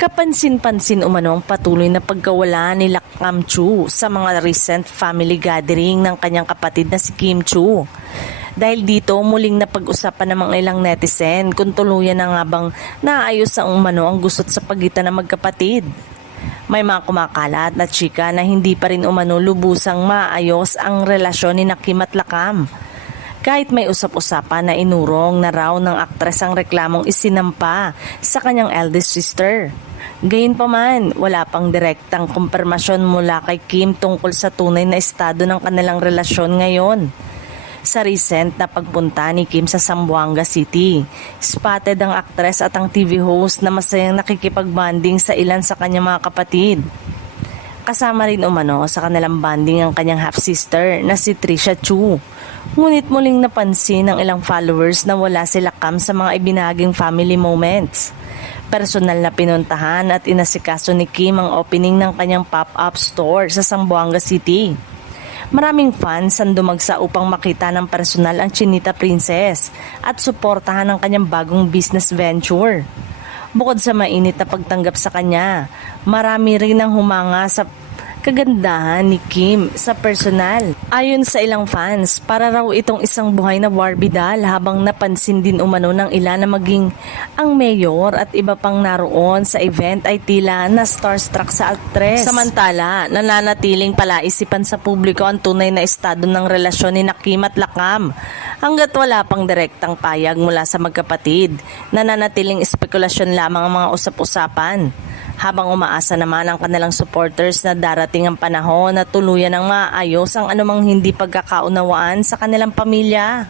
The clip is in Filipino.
Kapansin-pansin umano ang patuloy na pagkawala ni Lakam Chu sa mga recent family gathering ng kanyang kapatid na si Kim Chu. Dahil dito, muling napag-usapan ng mga ilang netizen kung tuluyan na nga bang naayos ang umano ang gusot sa pagitan ng magkapatid. May mga kumakalat na chika na hindi pa rin umano lubusang maayos ang relasyon ni Kim at Lakam. Kahit may usap-usapan na inurong na raw ng aktres ang reklamong isinampa sa kanyang eldest sister. Gayunpaman, wala pang direktang kumpirmasyon mula kay Kim tungkol sa tunay na estado ng kanilang relasyon ngayon. Sa recent na pagpunta ni Kim sa Zamboanga City, spotted ang aktres at ang TV host na masayang nakikipag-bonding sa ilan sa kanyang mga kapatid. Kasama rin umano sa kanilang bonding ang kanyang half-sister na si Trisha Chu. Ngunit muling napansin ng ilang followers na wala sila Kam sa mga ibinahaging family moments. Personal na pinuntahan at inasikaso ni Kim ang opening ng kanyang pop-up store sa Zamboanga City. Maraming fans ang dumagsa upang makita ng personal ang Chinita Princess at suportahan ang kanyang bagong business venture. Bukod sa mainit na pagtanggap sa kanya, marami rin ang humanga sa kagandahan ni Kim sa personal. Ayon sa ilang fans, para raw itong isang buhay na Barbie doll, habang napansin din umano ng ilan na maging ang mayor at iba pang naroon sa event ay tila na starstruck sa aktres. Samantala, nananatiling palaisipan sa publiko ang tunay na estado ng relasyon ni Kim at Lakam. Hanggat wala pang direktang payag mula sa magkapatid, nananatiling espekulasyon lamang ang mga usap-usapan. Habang umaasa naman ang kanilang supporters na darating ang panahon na tuluyan ng maayos ang anumang hindi pagkakaunawaan sa kanilang pamilya.